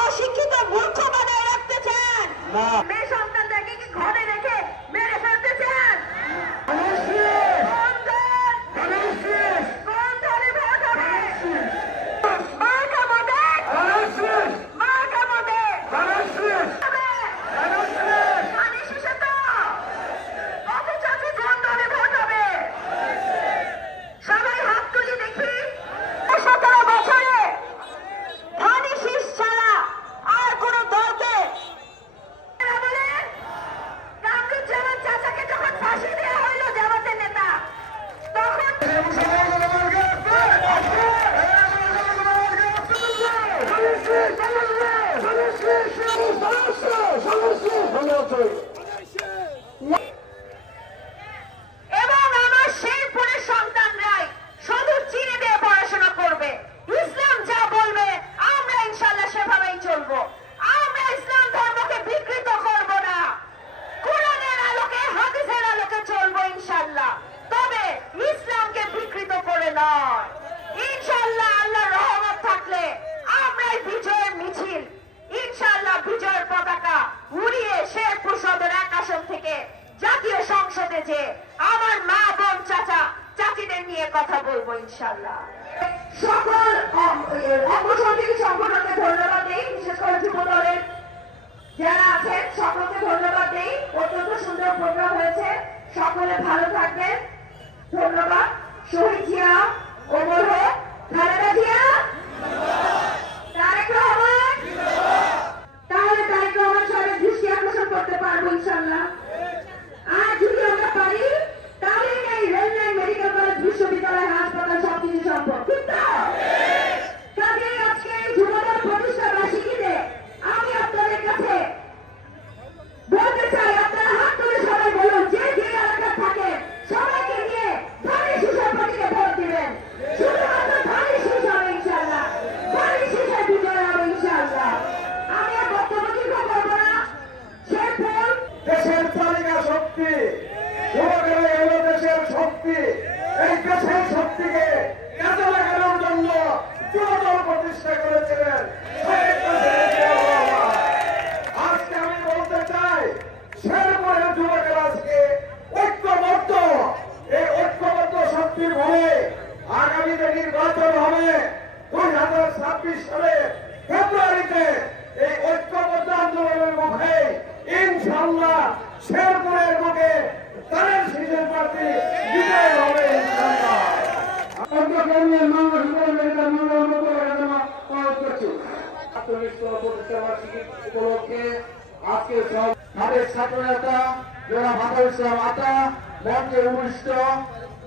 অশিক্ষিত মূর্খ বানায় রাখতে চান। না। এবং আমার শেরপুরের সন্তানরাই শুধু চিনে দিয়ে পড়াশোনা করবে। ইসলাম যা বলবে, আমরা ইনশাল্লাহ সেভাবেই চলবো। যে আমার মা বোন চাচা চাচিদের নিয়ে কথা বলব ইনশাল্লাহ সকল সংগঠনকে ধন্যবাদ বিশেষ করে যুব দলের যারা আছেন, সকলকে ধন্যবাদ দিই। অত্যন্ত সুন্দর প্রোগ্রাম হয়েছে। সকলে ভালো থাকবেন। ধন্যবাদ। শহীদ জিয়া, ওমর নির্বাচন হবে দুই হাজার ছাব্বিশ সালে ফেব্রুয়ারিতে এই ঐক্যবদ্ধ আন্দোলনের মুখে ইনশাল্লাহ শেরপুরের মুখে তাদের শীষের প্রার্থী বিজয় হবে ছাত্র নেতা আতা মঞ্চের উপরিষ্ট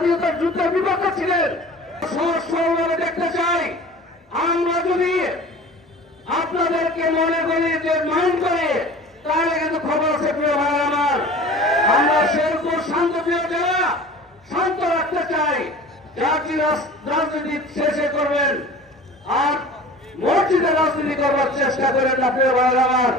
স্বাধীনতার যুদ্ধের বিপক্ষে ছিলেন। সহজ সরলভাবে দেখতে চাই। আমরা যদি আপনাদেরকে মনে করি যে মাইন্ড করে, তাহলে কিন্তু খবর আছে প্রিয় ভাই আমার। আমরা সেরকম শান্তপ্রিয় যারা, শান্ত রাখতে চাই। জাতি রাজনীতি শেষে করবেন। আর মসজিদে রাজনীতি করবার চেষ্টা করেন না প্রিয় ভাই আমার।